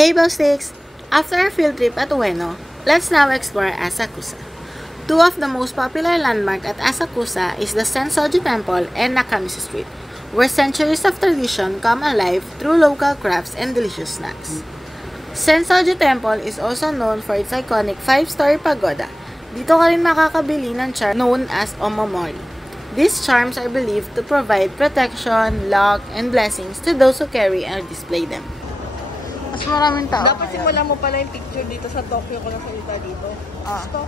Hey Bowsticks! After our field trip at Ueno, let's now explore Asakusa. Two of the most popular landmarks at Asakusa is the Sensoji Temple and Nakamisu Street, where centuries of tradition come alive through local crafts and delicious snacks. Sensoji Temple is also known for its iconic 5-story pagoda. Dito ka rin makakabili ng charm known as omamori. These charms are believed to provide protection, luck, and blessings to those who carry and display them. Mas maraming tao. Dapat simulan mo pala yung picture dito sa Tokyo ko nasalita dito. Stop.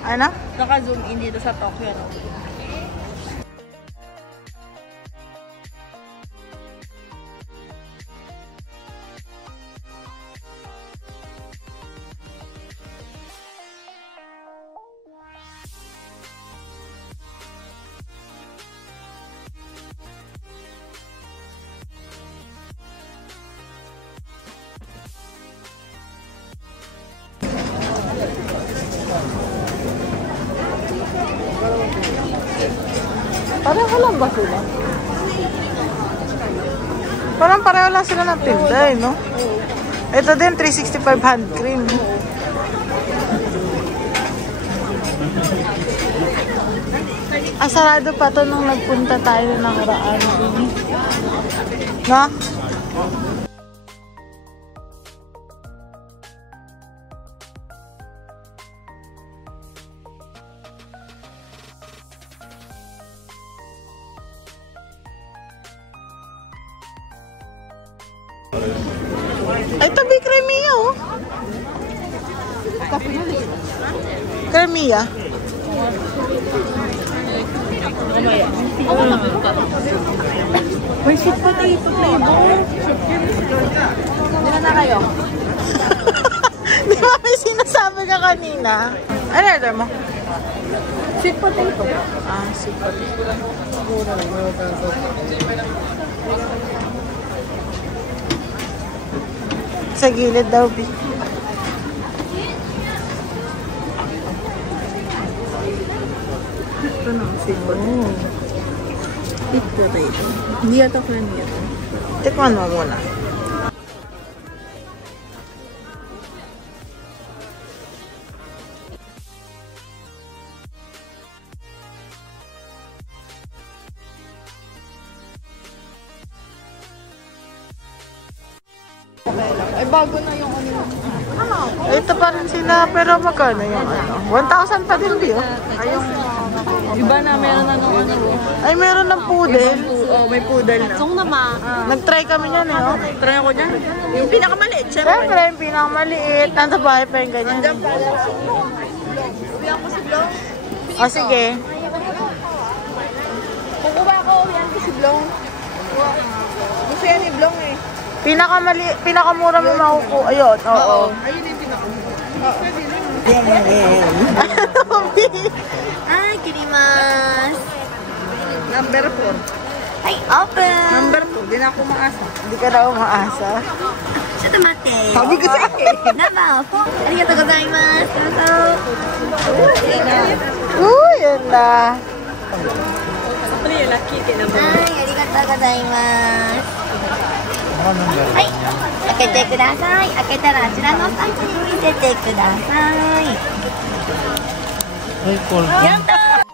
Ano? Naka-zoom in dito sa Tokyo. No? Pareho lang ba sila? Parang pareho lang sila ng tinda eh, no? Ito din, 365 hand cream. Sarado pa to nung nagpunta tayo na nakaraan. No? Ay, tabi Cremia, oh. Cremia. May sweet potato flavor. Dito na kayo. Di ba may sinasabi ka kanina? Ano order mo? Sweet potato. Sweet potato. Sa gilid daw, B. Ito na, sweet potato. Sweet potato. Hindi ito Cremia. Tikman mo muna. Ay, bago na yung ano. Ito pa rin sila, pero magkano yung ano? 1,000 pa din, B, oh. Ay, yung iba na, meron na nung ano. Ay, meron ng poodle. Oh, may poodle na. Song naman. Nag-try kami niyan, eh, oh. Try ako dyan. Yung pinakamaliit, syempre. Siyempre, yung pinakamaliit. Nasa bahay pa yung ganyan. Diyan pala. Uwihan ko si Blong. O, sige. Kukuha ko, uwihan ko si Blong. Gusto yan ni Blong eh. Pinakamura mo makukuha. Ayun, oo. Ayun yung pinakamura. Ay, kirimasu. Number 4. Ay, open. Number 2, di na ako maasa. Hindi ka na umaasa. ちょっと待ってよ。 Sabi ko sa akin. ナンバー4。ありがとうございます。どうぞ。 Yan na. これラッキーって名前。はい、ありがとうございます。はい、開けてください。開けたらあちらのスタッフに見せてください。やったー。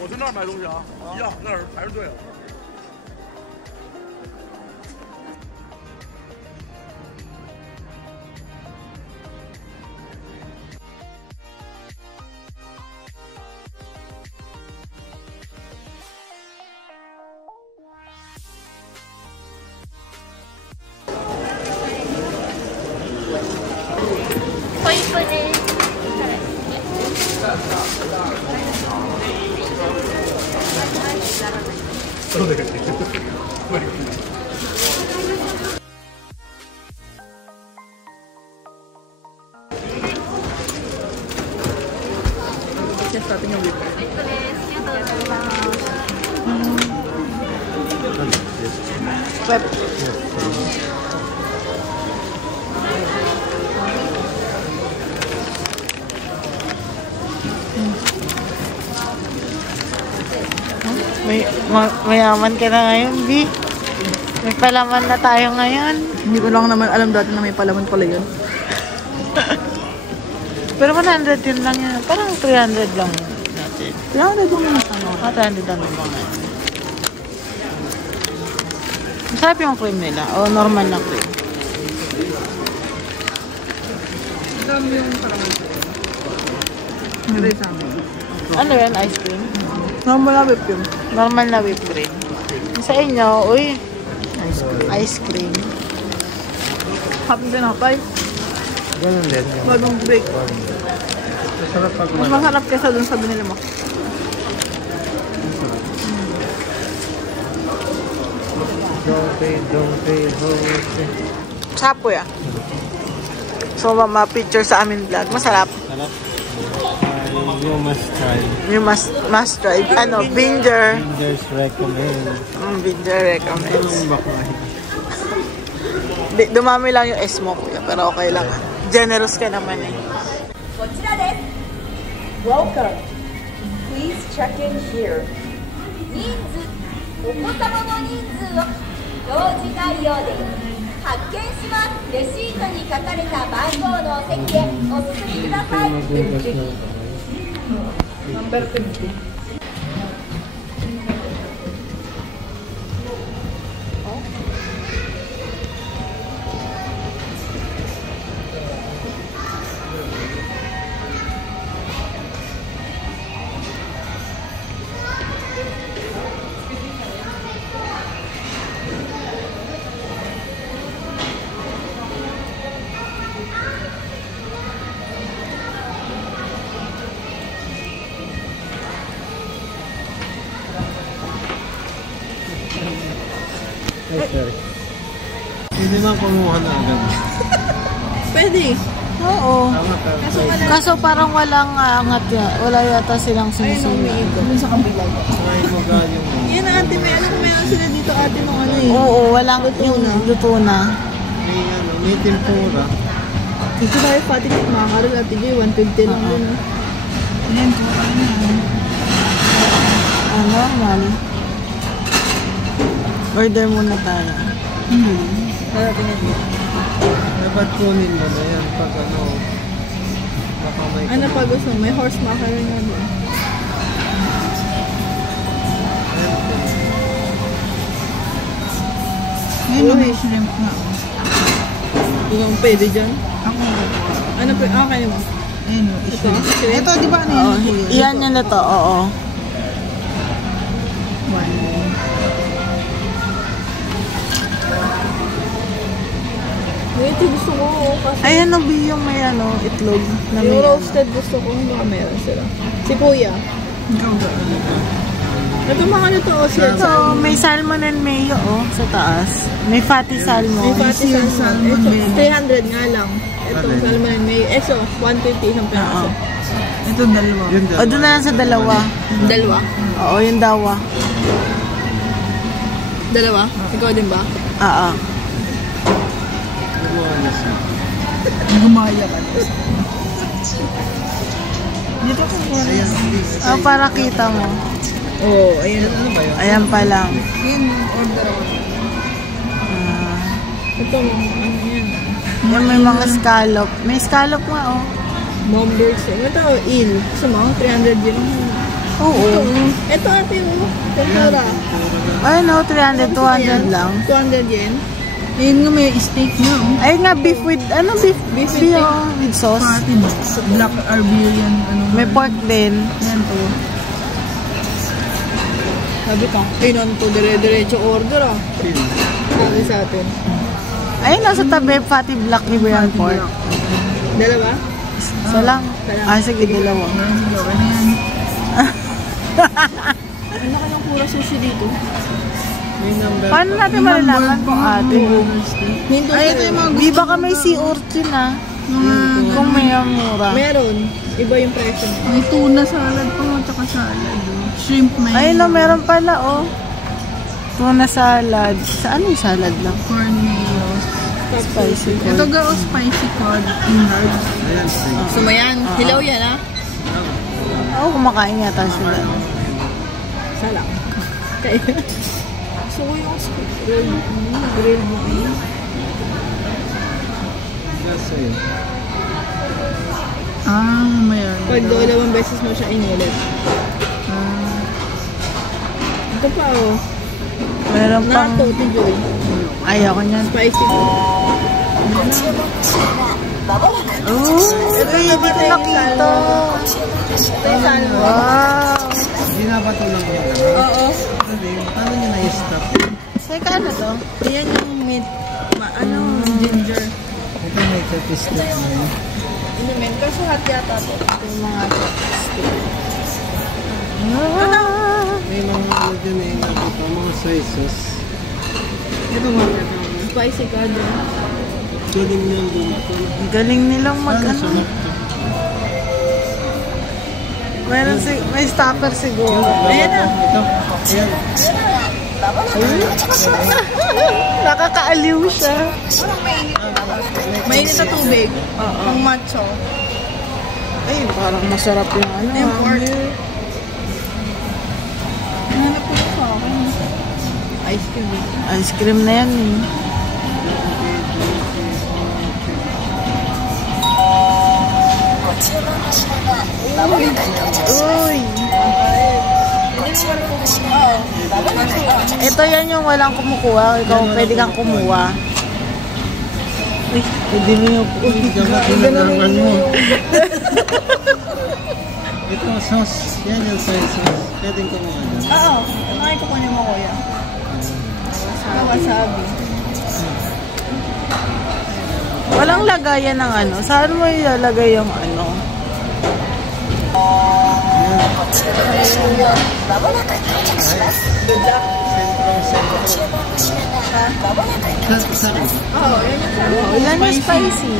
我去那儿买东西啊，一样，那儿排着队了。ホイップです。 そうだよね。Yes, sa atin yung whip. Web. Mayaman ka na ngayon, B. May palaman na tayo ngayon. Hindi ko lang naman alam dati na may palaman pala yun. Pero 100 yun lang yun. Parang 300 lang natin. 300 yung mga ano. 300 lang yung mga yun. Masarap yung cream nila. O normal na cream. Dami yung palaman. Hindi sa amin. Ano yan? Ice cream? Normal na whipped cream. Normal na whipped cream. Sa inyo, uy. Ice cream. Happy din hapay. Ganun din. Bagong break. Masarap pag Mas masarap kesa dun sa binili mo. Don't Sapo ya. So, ma-picture sa amin vlog. Masarap. Sarap. You must try. You must try. Ano, Binger. Vendors recommend. Binger recommends. Bakla. Dumami lang yung S mo, kuya. Pero okay lang. Generous ka naman eh. Welcome. Please check in here. 人数お子様の人数を表示内容で発見します。レシートに書かれた番号のお席へお進みください。 Number 50. Ay, sorry. Hindi man kumuha na agad. Pwede. Oo. Tama ka. Kaso parang walang angat yan. Wala yata silang Ayun, sinusunod. umiikot. Dun sa kabila. Try mo ga yung... Yan ate, may alam meron sila dito ate nung ano eh. Oo, walang yung luto na. May tempura. Dito tayo pati makakarol ate Jay, 150 lang din. Ayan, Normal. Order muna tayo. Harapin natin. Dapat kunin mo na yan pag ano... Baka may... Ano pa gusto? May horse macaron nga doon. Ayun, may shrimp nga. Yung pwede dyan? Ano pa? Okay mo? Ayun, ito. Ito, di ba ano yun? Iyan yun na to, oo. Ito gusto ko. Kasi Ay, ano ba yung may ano, itlog na may yung ano? roasted gusto ko. Hindi ba meron sila? Si Kuya. Ito mga ano to, Ito, may salmon and mayo, oh, sa taas. May fatty salmon. may pati salmon. Ito, 300 nga lang. Ito, salmon and mayo. Ito, 150 isang peraso. Ito, dalawa. Yun O, doon na lang sa dalawa. Dalawa? Oo, yung dawa. Dalawa? Ikaw din ba? Oo. Gumawa na siya. Gumaya ka. Dito ko po. Oh, para kita mo. Oo, ayan. Ano ba yun? Ayan pa lang. Yun, order ako. Ito, ano yan? Yan, may mga scallop. May scallop nga, oh. Bombers. Ito, eel. Gusto mo? 300 yun. Oo. Ito ate mo. Tempura. Ay, no, 300, 200 lang. 200 yen. Yun nga may steak na. Ay nga, beef with, ano, beef? Beef Beef with sauce. Black Arborian. Ano May pork din. yan to. Sabi ka, nun to, dire-diretso order ah. Sabi sa atin. Ay, nasa tabi, fatty black Iberian pork. Dalawa? Isa lang. Ah, sige, dalawa. Sige, okay na yan. Ano ka ng pura sushi dito? May number. Paano natin malalaman kung ate? Hinto Ay, di baka may sea urchin ah. Kung may mura. Meron. Iba yung presyo. May tuna salad pa mo, tsaka salad. Shrimp may. Ay, no, meron pala oh. Tuna salad. Sa ano yung salad lang? Corn mayo. Spicy corn. Ito ga spicy cod in herbs. Ayan, sige. So, mayan. Hilaw yan ah. Oo, kumakain yata sila. Sala. Kaya, gusto ko yung grill mo. Kaso yun. Mayroon. Pag dalawang beses mo siya inulit. Ito pa, oh. Meron pang... Nato, Joy. Ayoko niyan. Spicy. Oh, ito hindi ko nakita. Ito yung salmon. Wow. Hindi na ba ito lang yan? Oo. Paano nyo na-stop? Saka ano to? Ayan yung meat. Ginger. Ito may chopstick na yun. Hindi, men. Kasi hot yata to. Ito yung mga chopstick. May mga ano dyan eh, nakita, mga soy sauce. Ito mga ito. Spicy ka doon. Galing na yung bumito. Galing nilang mag-ano. May stopper siguro. Ayan na. Ito. Ayan. Nakakaaliw siya. Mainit na tubig. Ang matcho. Ay, parang masarap yung ano. Yung pork. Hanap ko sa akin. Ice cream. Ice cream na yan eh. Uy! Ito yan yung walang kumukuha. Ikaw pwede kang kumuha. Uy, pwede mo yung... Gamatin mo. Ito, sauce. Yan yung soy sauce. Pwedeng kumuha dyan. Oo. Nakay ko kunin mo, kuya. Wasabi. Walang lagayan ng ano. Saan mo ilalagay yung ano? Oo, yan yung Ilan yung spicy?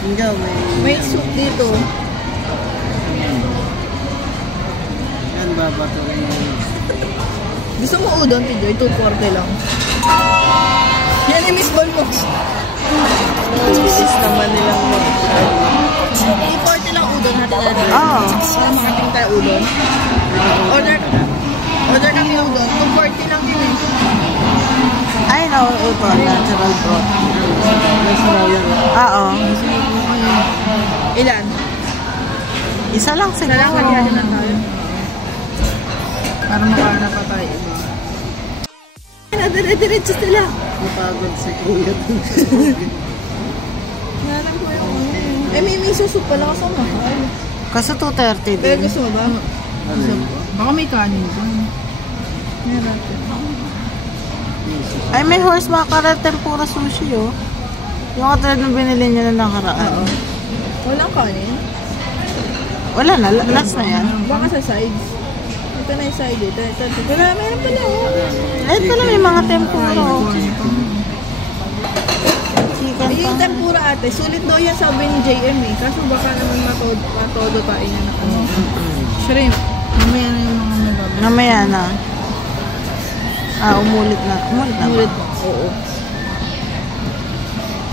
Ikaw, may soup dito. yan babato rin yung... Gusto mo udon, Tijoy? 240 lang. Yan yung miss ball mo. Bilis naman nilang mag-share. 240 lang udon natin natin. Oo. Para makating tayo udon. Order kami udon. 240 lang yun eh. Ay, no. Ito, natural broth. Oo. Ilan? Isa lang siguro. Kailangan kalihatin lang tayo. Para makaana pa tayo iba. Dire-diretso sila. Napagod si Kuya. Nalang ko yung ano eh. Eh, may miso soup pala kasi mahal. Kaso 230 Pero din. gusto mo ba? Baka may kanin doon. Meron. Ay, may horse mackerel tempura sushi, oh. Yung katulad na binili niya na nakaraan. Oo. Walang kanin? Wala na, last na yan. Baka sa sides. Ito na yung side eh. Pero meron pala oh. Ay, pala may mga tempura, oh. Chicken Eh, yung pa. tempura ate, sulit daw yan sabi ni JM eh. Kaso baka naman matodo tayo niya na ano. Shrimp. Mamaya na yung mga nababa. Namaya na. Ah, umulit na. Umulit na ba? Ulit mo. Oo.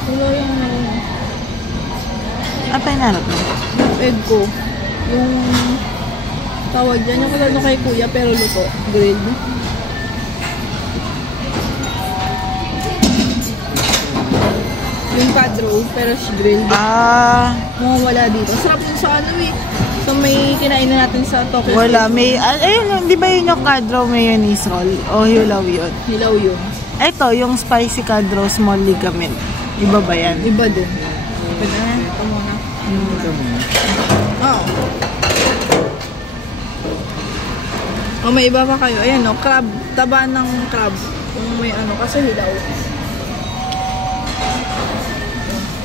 Wala yung ano. Ah, pinarap na. Egg ko. Yung tawag dyan. Yung kalano kay kuya pero luto. Grilled. Yung padro pero grilled. Ah, Mawawala dito. Sarap yun sa ano eh. So may kinain na natin sa Tokyo. wala. May, ayun, di ba yun yung kadro mayonnaise roll? O hilaw yun? Hilaw yun. Ito, yung spicy kadro small ligament. Iba ba yan? Iba din. Pwede na. Ito muna. Oo. Oh, may iba pa kayo. Ayan o, crab. Taba ng crab. Kung may ano, kasi hilaw.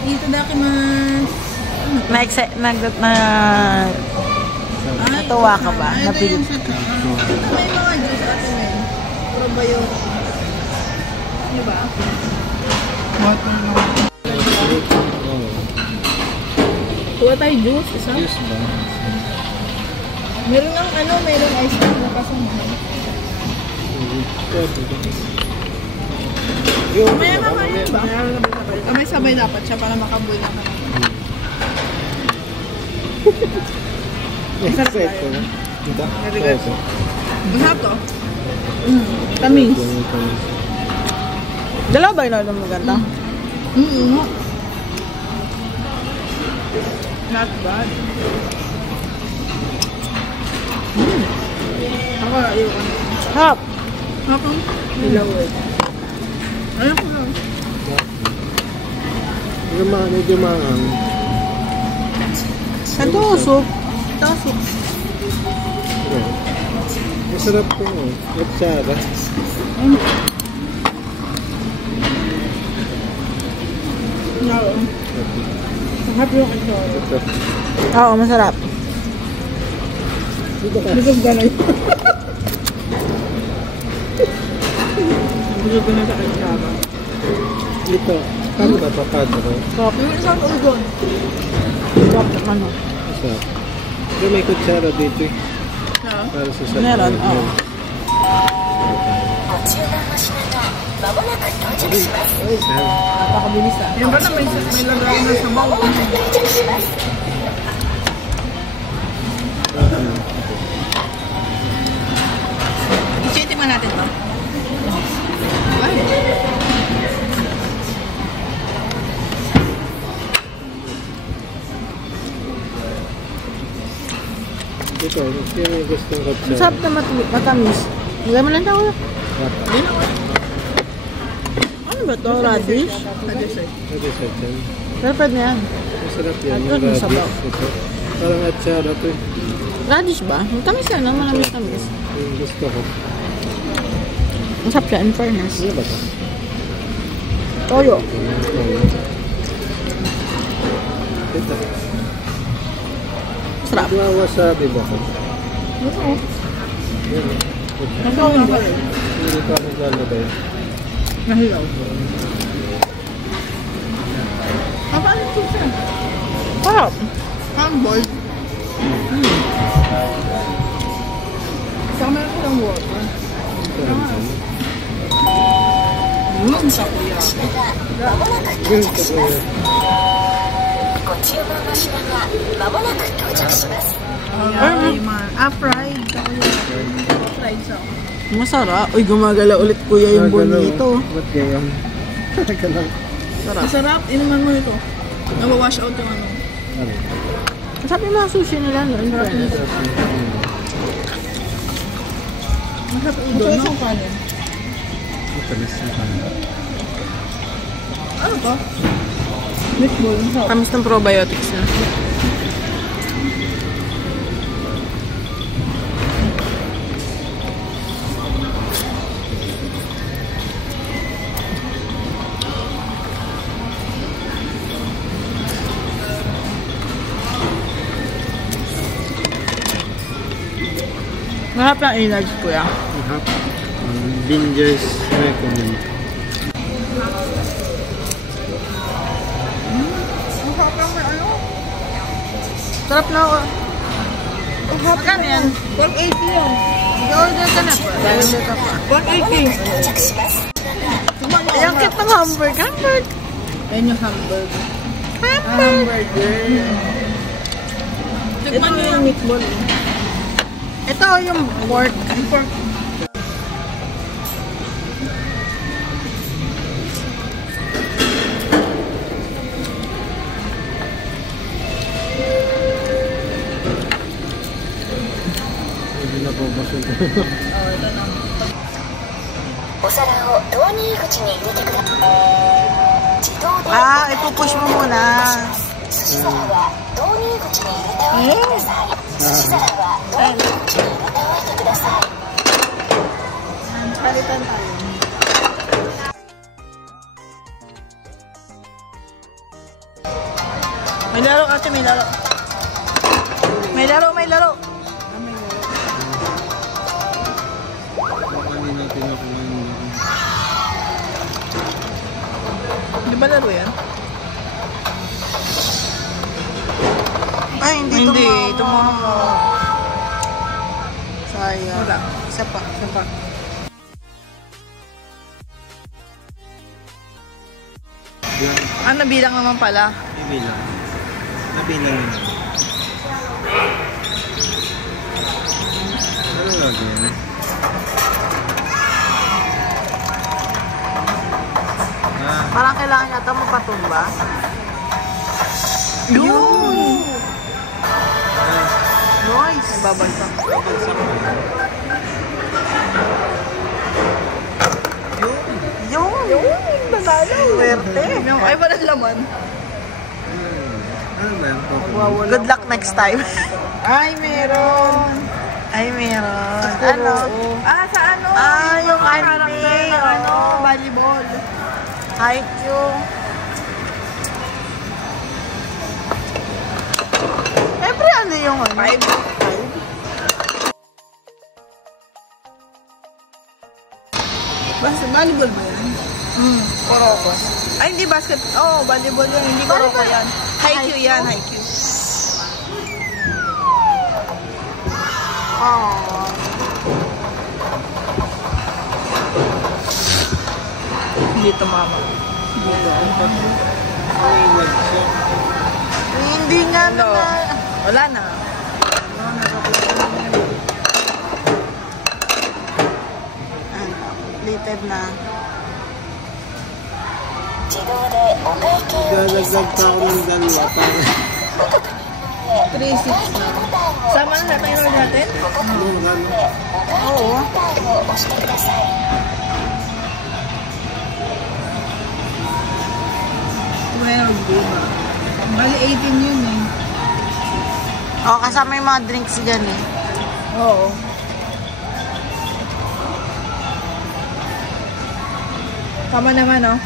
Ito daki mas... Natuwa ka ba? Ito Napili. yung sa Ito may mga juice ate na yun. Probiotic. Ano ba? Kuha tayo juice, isa? Juice ba? Meron ng ano, meron ice cream na kasama. May kakain ba? May sabay dapat siya para makabuy na ka. Excited. Dito? Very good. Ito. Masarap to. Tamis. Dalawa ba yung maganda? Not bad. Ako, ayun. Hap! Ako? Ilaw eh. Ayun ko lang. Medyo maang. Ito, soup. Ito, soup. Masarap po. Kutsara. Masarap yung kutsara. Ito. Oo, masarap. Busog ka na yun. Busog ka na sa kutsara. Ito. Kano ba papadro? Sarap. Yung isang ugon. Sarap ano. Masarap. Pero may kutsara dito eh. Para sa sarap. Meron, oo. Napakabilis ah. Yung ba na may lagay na sa bawo? Tingnan natin to. Ay. Ito, sino yung gustong kutsara? Masarap na matamis. Lagay mo lang ako. Ano ba to? Radish? Radish eh. Radish at yan. Pero pwede na yan. Masarap yan. Ito, Yung masarap. radish. Ito. Parang atsara to eh. Radish ba? Matamis yan. Ang malamis-tamis. Yung gusto ko. Masarap siya, in fairness. Ano ba ito? Toyo. Ito. Sarap. May wasabi ba ko? Oo. Yan eh. Ito nga pa rin. Hindi pa naglalagay. Nahilaw. Paano ito siya? Sarap. Humble. Saka meron ko lang water. Sa kuya. Yun ito po yan. Fried. Fried sa Masarap. Uy, gumagala ulit kuya yung bowl nito. Ba't ganyan? Galaw. Sarap. Masarap. Inuman mo ito. Nawawash out yung ano. Ano? Sabi mga sushi nila, no? In fairness. Masarap udon, no? Matamis na kami. Ano to? Meatball. Masarap. Kamis ng probiotics na. Mahap ng innards, kuya. Mahap. Binger's recommend. Masarap lang may ano? Sarap na ako. Magkano yan? 180 yan. I-order ka na po. I-order ka pa. 180. Ayan, kit ng hamburg. Hamburg. Ayan yung hamburger. Hamburger. Ito yung meatball. Ito yung pork. Pork. Hindi na po basol. お皿を投入口に入れてください。自動で Ah, ipupush mo muna. 寿司皿は投入口に入れておいてください。寿司皿は投入口に入れておいてください。 Palitan tayo. May laro ate, may laro. May laro, may laro. Kanina pinakuha niyo. Di ba laro yan? Ay, hindi tumama mo. Sayang. Wala. Isa pa, isa pa. Ah, nabilang naman pala. Nabilang. Nabilang yun. Ano lagi yan? patumba. Yun! Nice! Babagsak. Yun! Nanalo! Swerte! Ay, walang laman. Ano ba yan? Good luck next time. Ay, meron! Ano? Sa ano? Yung anime. Volleyball. Haikyuu. Siyempre, ano yung ano? 5. Basta, volleyball ba yan? Kuroko. Ay, hindi basket. Volleyball yan. Hindi kuroko yan. Haikyuu yan, Haikyuu. Hindi tumama. Hindi nga na. Wala na. Completed na. Gagagag pa ako ng dalawa para 3-6 na. Sama na natin yung natin? Oo. Bali 18 yun eh. Kasama yung mga drinks dyan eh. Oo. Tama naman, no?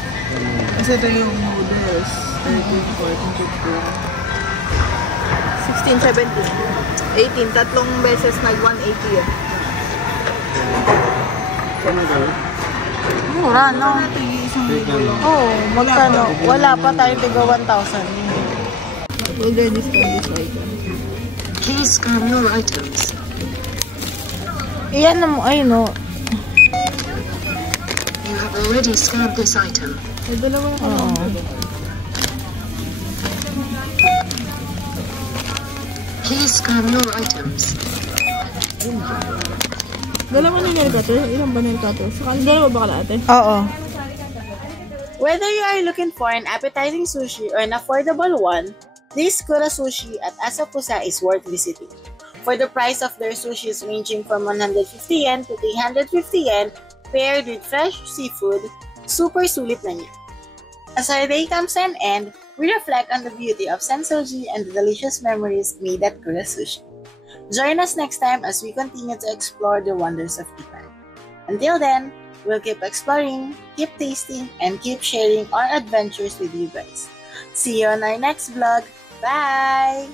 Kasi ito yung noodles. 13, 14, 15. 16, 17. 18. Tatlong beses nag-180 yan. Mura, no? Magkano? Wala pa tayong tiga 1,000. Already scanned this item. Please scan your items. Iyan na mo, ay no. You have already scanned this item. Dalawang Please scan your items. Dalawa na nail cutter? Ilang ba nail cutter? Dalawa ba kalate? Oo. Whether you are looking for an appetizing sushi or an affordable one, this Kura Sushi at Asakusa is worth visiting. For the price of their sushis ranging from 150 yen to 350 yen, paired with fresh seafood, super sulit na niya. As our day comes to an end, we reflect on the beauty of sensoji and the delicious memories made at Kura Sushi. Join us next time as we continue to explore the wonders of Japan. Until then, we'll keep exploring, keep tasting, and keep sharing our adventures with you guys. See you on our next vlog. Bye!